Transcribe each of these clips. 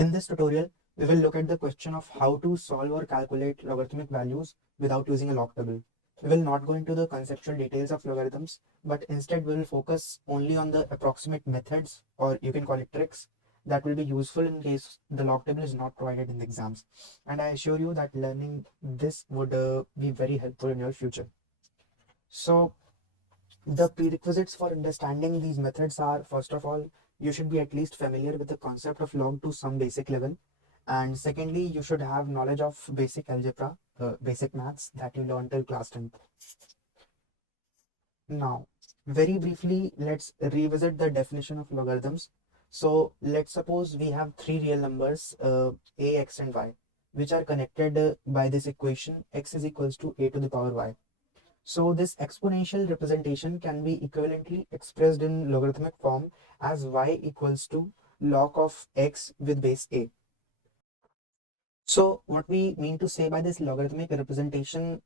In this tutorial, we will look at the question of how to solve or calculate logarithmic values without using a log table. We will not go into the conceptual details of logarithms, but instead we will focus only on the approximate methods, or you can call it tricks, that will be useful in case the log table is not provided in the exams. And I assure you that learning this would be very helpful in your future. So the prerequisites for understanding these methods are, first of all, you should be at least familiar with the concept of log to some basic level. And secondly, you should have knowledge of basic algebra, basic maths that you learned till class 10th. Now, very briefly, let's revisit the definition of logarithms. So let's suppose we have three real numbers, a, x, and y, which are connected by this equation, x is equals to a to the power y. So this exponential representation can be equivalently expressed in logarithmic form as y equals to log of x with base a. So what we mean to say by this logarithmic representation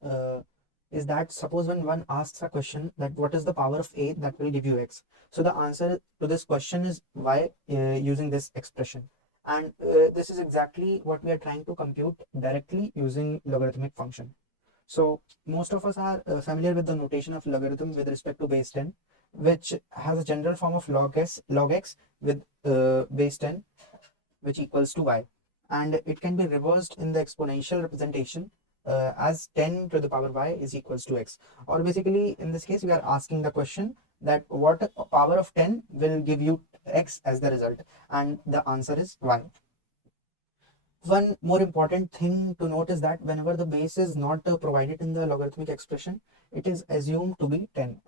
is that suppose when one asks a question that what is the power of a that will give you x. So the answer to this question is y using this expression. And this is exactly what we are trying to compute directly using logarithmic function. So most of us are familiar with the notation of logarithm with respect to base 10, which has a general form of log x with base 10, which equals to y. And it can be reversed in the exponential representation as 10 to the power y is equals to x. Or basically, in this case, we are asking the question that what power of 10 will give you x as the result, and the answer is y. One more important thing to note is that whenever the base is not provided in the logarithmic expression, it is assumed to be 10.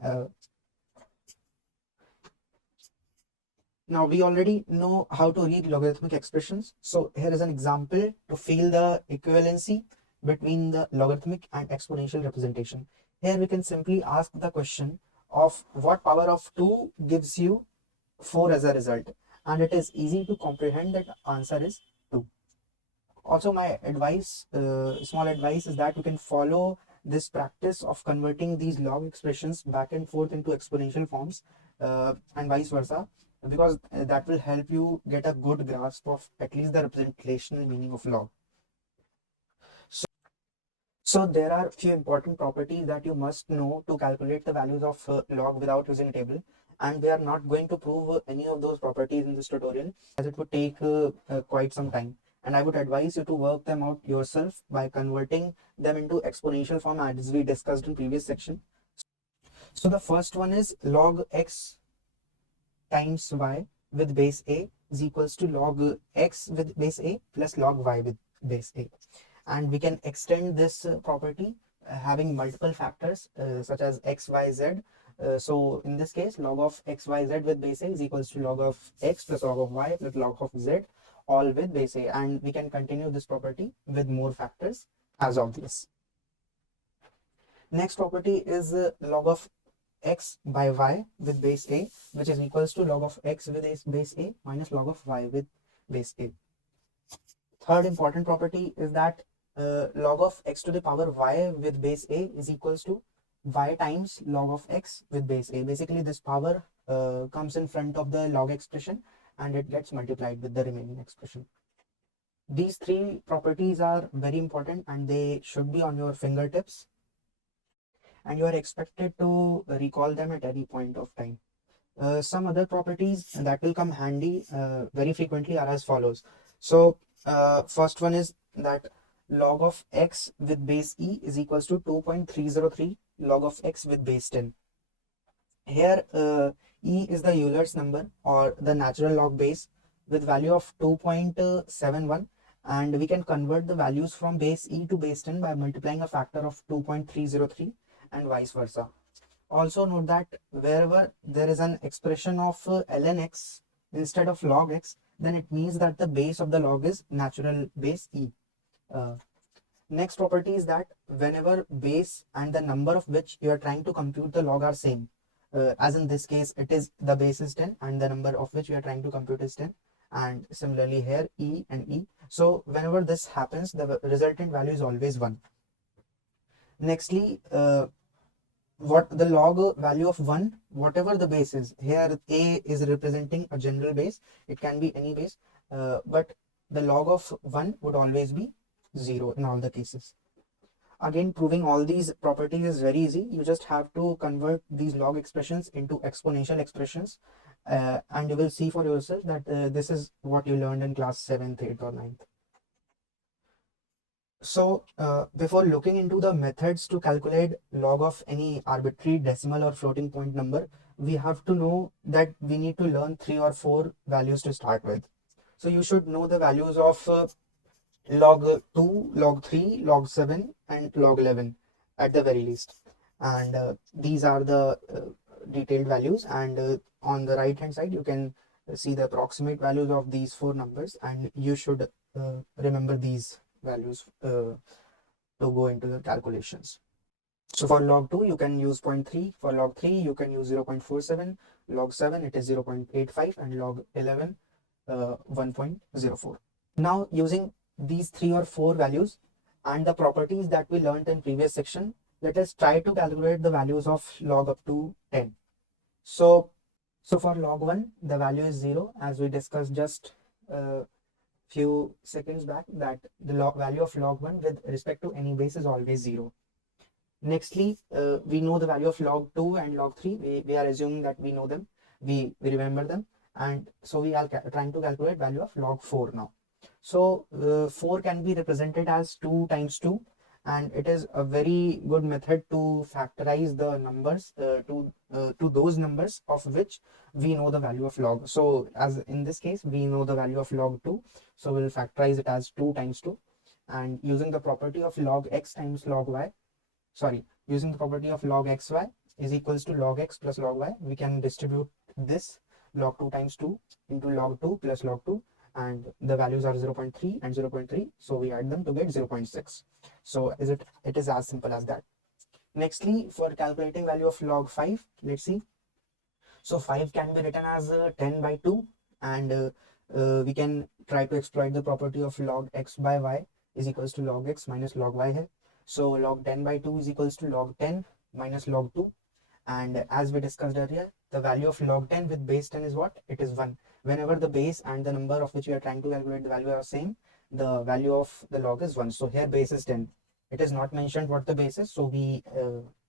Now we already know how to read logarithmic expressions. So here is an example to feel the equivalency between the logarithmic and exponential representation. Here we can simply ask the question of what power of 2 gives you 4 as a result. And it is easy to comprehend that answer is 2. Also, my advice, small advice, is that you can follow this practice of converting these log expressions back and forth into exponential forms and vice versa, because that will help you get a good grasp of at least the representational meaning of log. So there are few important properties that you must know to calculate the values of log without using a table, and we are not going to prove any of those properties in this tutorial as it would take quite some time. And I would advise you to work them out yourself by converting them into exponential form as we discussed in previous section. So the first one is log x times y with base a is equals to log x with base a plus log y with base a. And we can extend this property having multiple factors such as x, y, z. So in this case, log of x, y, z with base a is equals to log of x plus log of y plus log of z, all with base a. And we can continue this property with more factors as obvious. Next property is log of x by y with base a, which is equals to log of x with base a minus log of y with base a. Third important property is that log of x to the power y with base a is equals to y times log of x with base a. Basically, this power comes in front of the log expression and it gets multiplied with the remaining expression. These three properties are very important and they should be on your fingertips, and you are expected to recall them at any point of time. Some other properties that will come handy very frequently are as follows. So first one is that log of x with base e is equals to 2.303 log of x with base 10. Here e is the Euler's number or the natural log base with value of 2.71, and we can convert the values from base e to base 10 by multiplying a factor of 2.303 and vice versa. Also note that wherever there is an expression of ln x instead of log x, then it means that the base of the log is natural base e. Next property is that whenever base and the number of which you are trying to compute the log are same, as in this case it is the base is 10 and the number of which we are trying to compute is 10, and similarly here e and e. So whenever this happens, the resultant value is always 1. Nextly, what the log value of 1, whatever the base is, here a is representing a general base, it can be any base, but the log of 1 would always be 0 in all the cases. Again, proving all these properties is very easy. You just have to convert these log expressions into exponential expressions, and you will see for yourself that this is what you learned in class 7th, 8th or 9th. So before looking into the methods to calculate log of any arbitrary decimal or floating point number, we have to know that we need to learn 3 or 4 values to start with. So you should know the values of log 2, log 3, log 7 and log 11 at the very least. And these are the detailed values, and on the right hand side you can see the approximate values of these 4 numbers, and you should remember these values to go into the calculations. So for log 2 you can use 0.3, for log 3 you can use 0.47, log 7 it is 0.85, and log 11 1.04. Now using these 3 or 4 values and the properties that we learned in previous section, let us try to calculate the values of log up to 10. So for log 1 the value is 0, as we discussed just few seconds back, that the value of log 1 with respect to any base is always 0. Nextly, we know the value of log 2 and log 3. We are assuming that we know them, we remember them, and so we are trying to calculate value of log 4 now. So 4 can be represented as 2 times 2, and it is a very good method to factorize the numbers to those numbers of which we know the value of log. So as in this case we know the value of log 2, so we'll factorize it as 2 times 2, and using the property of log x times log y, using the property of log xy is equals to log x plus log y, we can distribute this log 2 times 2 into log 2 plus log 2, and the values are 0.3 and 0.3, so we add them to get 0.6. So it is as simple as that. Nextly, for calculating value of log 5, let's see. So 5 can be written as 10 by 2, and we can try to exploit the property of log x by y is equals to log x minus log y here. So log 10 by 2 is equals to log 10 minus log 2, and as we discussed earlier, the value of log 10 with base 10 is what? It is 1. Whenever the base and the number of which we are trying to calculate the value are same, the value of the log is 1. So here base is 10. It is not mentioned what the base is, so we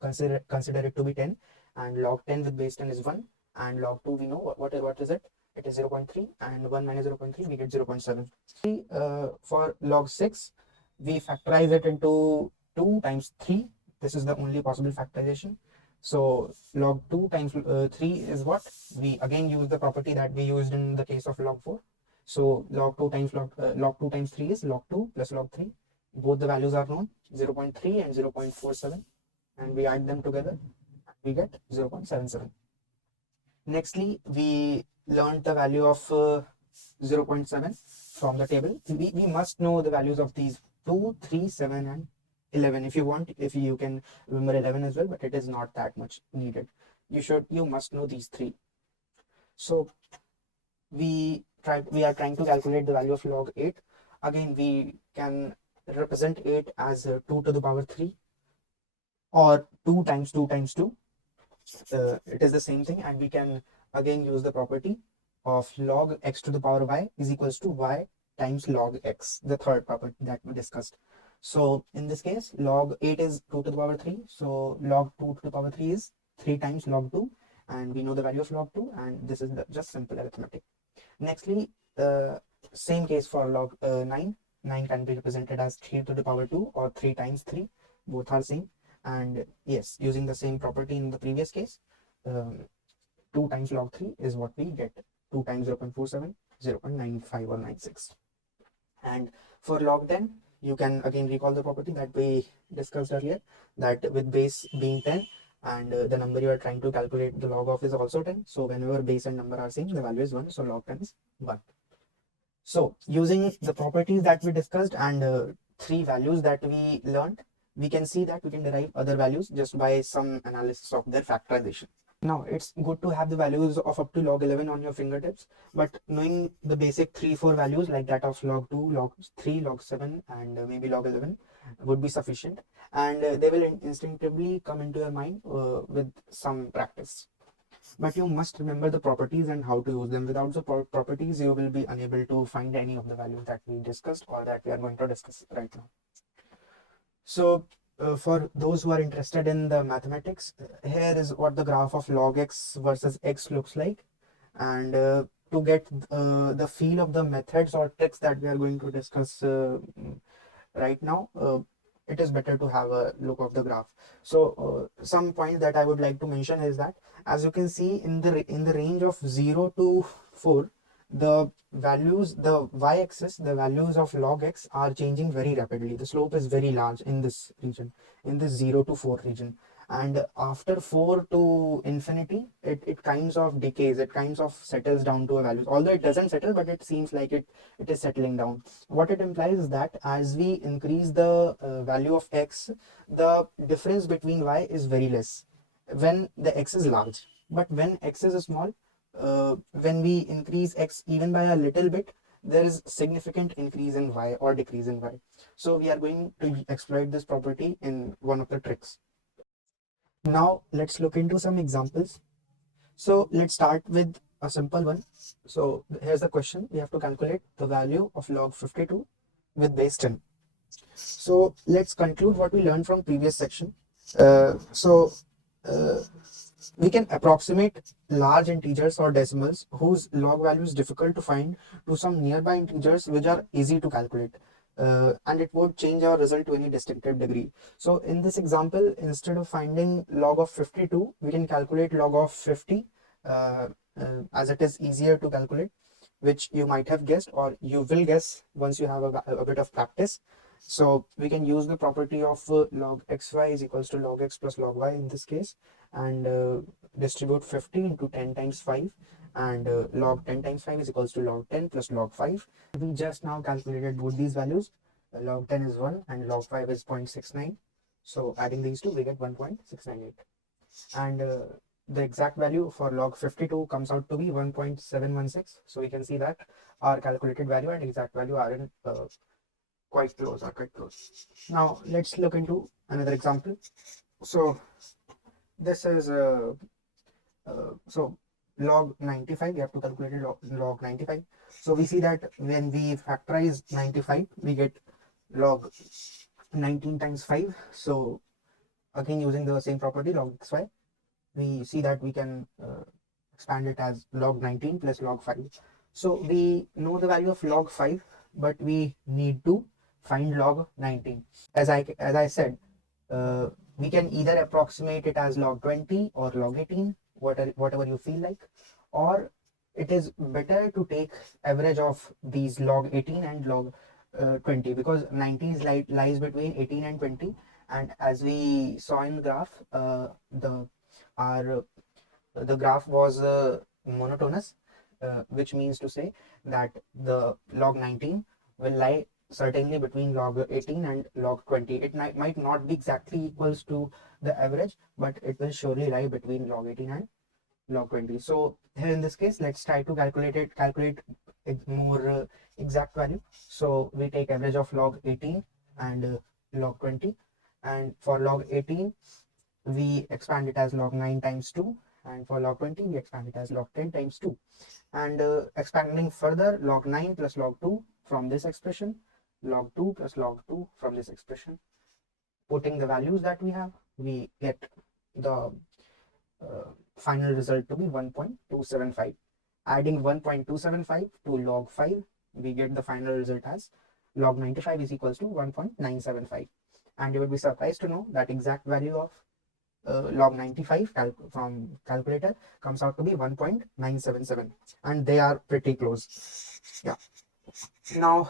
consider it to be 10, and log 10 with base 10 is 1, and log 2 we know what is it? It is 0.3, and 1 minus 0.3 we get 0.7. For log 6 we factorize it into 2 times 3. This is the only possible factorization. So log 2 times 3 is what? We again use the property that we used in the case of log 4. So log 2 times log 2 times 3 is log 2 plus log 3. Both the values are known, 0.3 and 0.47, and we add them together, we get 0.77. Nextly, we learned the value of 0.7 from the table. We must know the values of these 2, 3, 7 and 11. If you want, if you can remember 11 as well, but it is not that much needed. You must know these 3. So we are trying to calculate the value of log 8. Again, we can represent 8 as 2 to the power 3 or 2 times 2 times 2. It is the same thing, and we can again use the property of log x to the power y is equals to y times log x, the third property that we discussed. So in this case, log 8 is 2 to the power 3, so log 2 to the power 3 is 3 times log 2, and we know the value of log 2, and this is just simple arithmetic. Nextly, same case for log 9. 9 can be represented as 3 to the power 2 or 3 times 3, both are same. And yes, using the same property in the previous case, 2 times log 3 is what we get. 2 times 0.47, 0.95 or 96. And for log 10, you can again recall the property that we discussed earlier, that with base being 10 and the number you are trying to calculate the log of is also 10. So whenever base and number are same, the value is 1. So log 10 is 1. So using the properties that we discussed and 3 values that we learned, we can see that we can derive other values just by some analysis of their factorization. Now it's good to have the values of up to log 11 on your fingertips, but knowing the basic 3-4 values like that of log 2, log 3, log 7 and maybe log 11 would be sufficient, and they will instinctively come into your mind with some practice. but you must remember the properties and how to use them. Without the properties, you will be unable to find any of the values that we discussed or that we are going to discuss right now. So for those who are interested in the mathematics, here is what the graph of log x versus x looks like. And to get the feel of the methods or tricks that we are going to discuss right now, it is better to have a look of the graph. So some points that I would like to mention is that, as you can see in the range of 0 to 4, the values, the y-axis, the values of log x are changing very rapidly. The slope is very large in this region, in this 0 to 4 region. And after 4 to infinity, it kinds of decays, it kinds of settles down to a value. Although it doesn't settle, but it seems like it is settling down. What it implies is that as we increase the value of x, the difference between y is very less when the x is large. But when x is small, when we increase x even by a little bit, there is significant increase in y or decrease in y. So we are going to exploit this property in one of the tricks. Now let's look into some examples. So let's start with a simple one. So here's the question. We have to calculate the value of log 52 with base 10. So let's conclude what we learned from previous section. We can approximate large integers or decimals whose log value is difficult to find to some nearby integers which are easy to calculate. And it would change our result to any distinctive degree. So in this example, instead of finding log of 52, we can calculate log of 50 as it is easier to calculate, which you might have guessed or you will guess once you have a bit of practice. So we can use the property of log xy is equals to log x plus log y in this case, and distribute 50 into 10 times 5, and log 10 times 5 is equals to log 10 plus log 5. We just now calculated both these values. Log 10 is 1 and log 5 is 0.69. So adding these two, we get 1.698. And the exact value for log 52 comes out to be 1.716. So we can see that our calculated value and exact value are in quite close. Now let's look into another example. So this is so log 95, we have to calculate log 95. So we see that when we factorize 95, we get log 19 times 5. So again, using the same property log xy, we see that we can expand it as log 19 plus log 5. So we know the value of log 5, but we need to find log 19. As I said, we can either approximate it as log 20 or log 18, whatever you feel like, or it is better to take average of these log 18 and log 20, because 19 lies between 18 and 20, and as we saw in the graph, the graph was monotonous, which means to say that the log 19 will lie certainly between log 18 and log 20. It might not be exactly equals to the average, but it will surely lie between log 18 and log 20. So here in this case, let's try to calculate more exact value. So we take average of log 18 and log 20, and for log 18 we expand it as log 9 times 2, and for log 20 we expand it as log 10 times 2, and expanding further, log 9 plus log 2 from this expression, log 2 plus log 2 from this expression. Putting the values that we have, we get the final result to be 1.275. Adding 1.275 to log 5, we get the final result as log 95 is equals to 1.975. And you will be surprised to know that exact value of log 95 from calculator comes out to be 1.977, and they are pretty close. Yeah. Now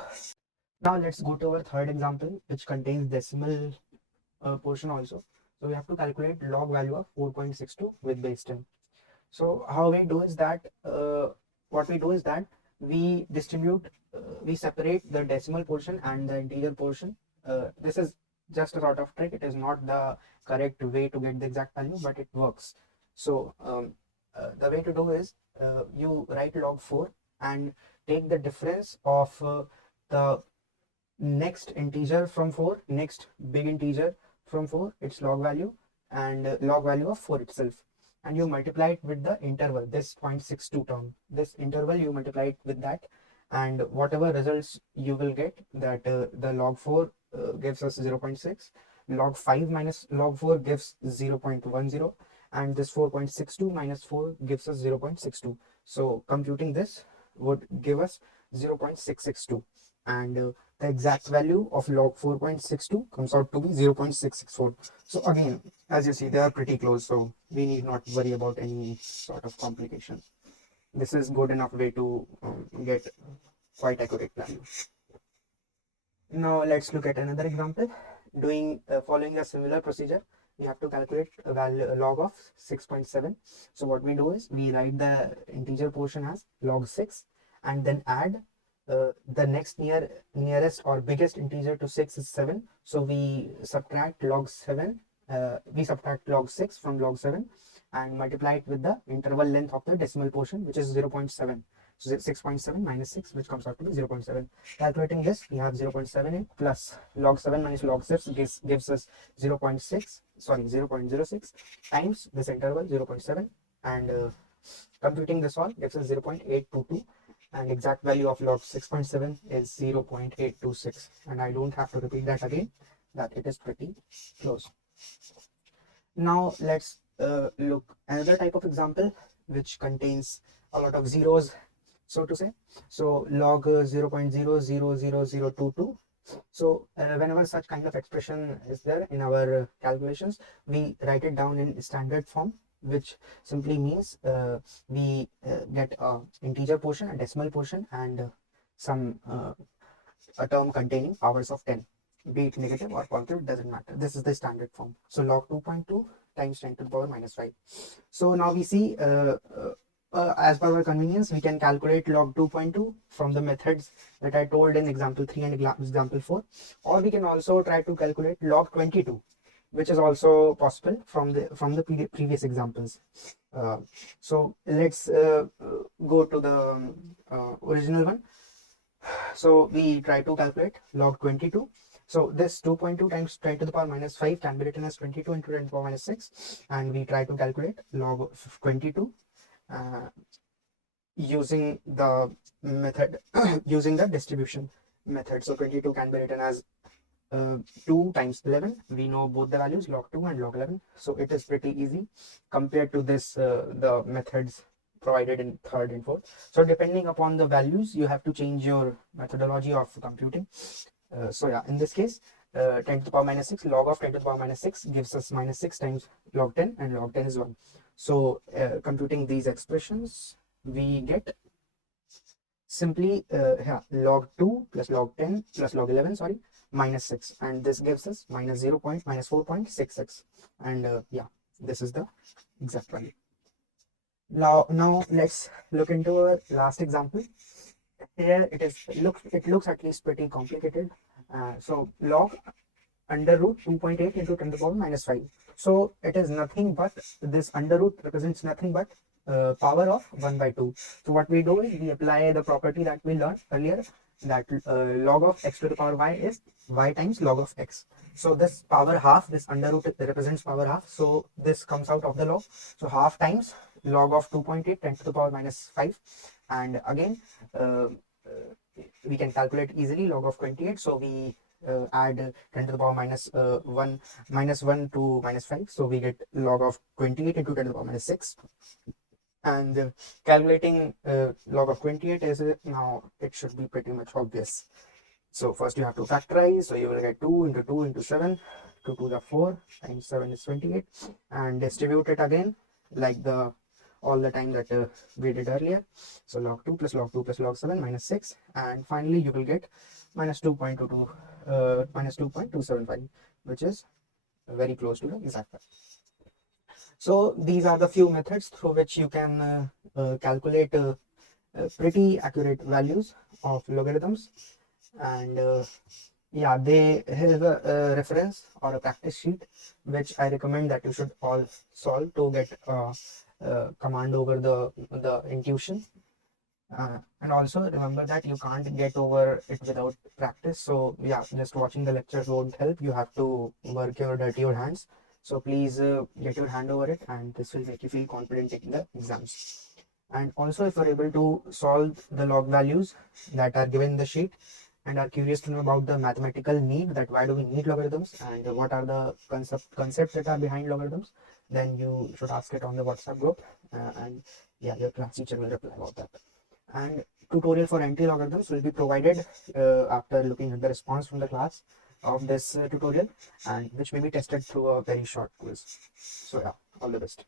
let's go to our third example, which contains decimal portion also. So we have to calculate log value of 4.62 with base 10. So how we do is that what we do is that we distribute, we separate the decimal portion and the integer portion. This is just a sort of trick. It is not the correct way to get the exact value, but it works. So the way to do is you write log 4 and take the difference of the next integer from 4, next big integer from 4, its log value, and log value of 4 itself, and you multiply it with the interval, this 0.62 term, this interval you multiply it with that, and whatever results you will get, that the log 4 gives us 0.6, log 5 minus log 4 gives 0.10, and this 4.62 minus 4 gives us 0.62. So computing this would give us 0.662, and the exact value of log 4.62 comes out to be 0.664. So again, as you see, they are pretty close, so we need not worry about any sort of complications. This is good enough way to get quite accurate value. Now let's look at another example. Following a similar procedure, we have to calculate a log of 6.7. So what we do is we write the integer portion as log 6, and then add the nearest or biggest integer to 6 is 7. So we subtract log 7. We subtract log 6 from log 7 and multiply it with the interval length of the decimal portion, which is 0.7. So 6.7 minus 6, which comes out to be 0.7. Calculating this, we have 0.78 plus log 7 minus log 6 gives us 0.06 times this interval 0.7, and computing this all gives us 0.822, and exact value of log 6.7 is 0.826, and I don't have to repeat that again, that it is pretty close. Now let's look another type of example which contains a lot of zeros, so to say. So log 0.000022. So whenever such kind of expression is there in our calculations, we write it down in standard form, which simply means we get a integer portion, a decimal portion, and some a term containing powers of 10, be it negative or positive, doesn't matter. This is the standard form. So log 2.2 times 10 to the power minus 5. So now we see as per our convenience, we can calculate log 2.2 from the methods that I told in example 3 and example 4, or we can also try to calculate log 22, which is also possible from the previous examples. So let's go to the original one. So we try to calculate log 22. So this 2.2 times 10 to the power minus 5 can be written as 22 into 10 to the power minus 6, and we try to calculate log 22 using the method using the distribution method. So 22 can be written as 2 times 11. We know both the values, log 2 and log 11, so it is pretty easy compared to this the methods provided in third and fourth. So depending upon the values, you have to change your methodology of computing. So yeah, in this case, 10 to the power minus 6, log of 10 to the power minus 6 gives us minus 6 times log 10, and log 10 is 1. So computing these expressions, we get simply log 2 plus log 10 plus log 11, sorry, minus 6, and this gives us minus 4.66, and yeah, this is the exact value. Now let's look into our last example. Here it looks at least pretty complicated. So log under root 2.8 into 10 to the power minus 5. So it is nothing but, this under root represents nothing but power of 1 by 2. So what we do is we apply the property that we learned earlier, that log of x to the power y is y times log of x. So this power half, this under root represents power half, so this comes out of the log. So half times log of 2.8 10 to the power minus 5, and again we can calculate easily log of 28. So we add 10 to the power minus 1 to minus 5, so we get log of 28 into 10 to the power minus 6. And calculating log of 28 is now it should be pretty much obvious. So first you have to factorize, so you will get 2 into 2 into 7, 2 to the 4 times 7 is 28, and distribute it again like all the time that we did earlier. So log 2 plus log 2 plus log 7 minus 6, and finally you will get minus 2.275, which is very close to the exact value. So these are the few methods through which you can calculate pretty accurate values of logarithms, and yeah, here's a reference or a practice sheet which I recommend that you should all solve to get command over the intuition. And also remember that you can't get over it without practice. So yeah, just watching the lectures won't help. You have to work your hands. So please get your hand over it, and this will make you feel confident taking the exams. And also, if you're able to solve the log values that are given in the sheet and are curious to know about the mathematical need, that why do we need logarithms and what are the concepts that are behind logarithms, then you should ask it on the WhatsApp group, and yeah, your class teacher will reply about that. And tutorial for anti-logarithms will be provided after looking at the response from the class of this tutorial, and which may be tested through a very short quiz. So yeah, all the best.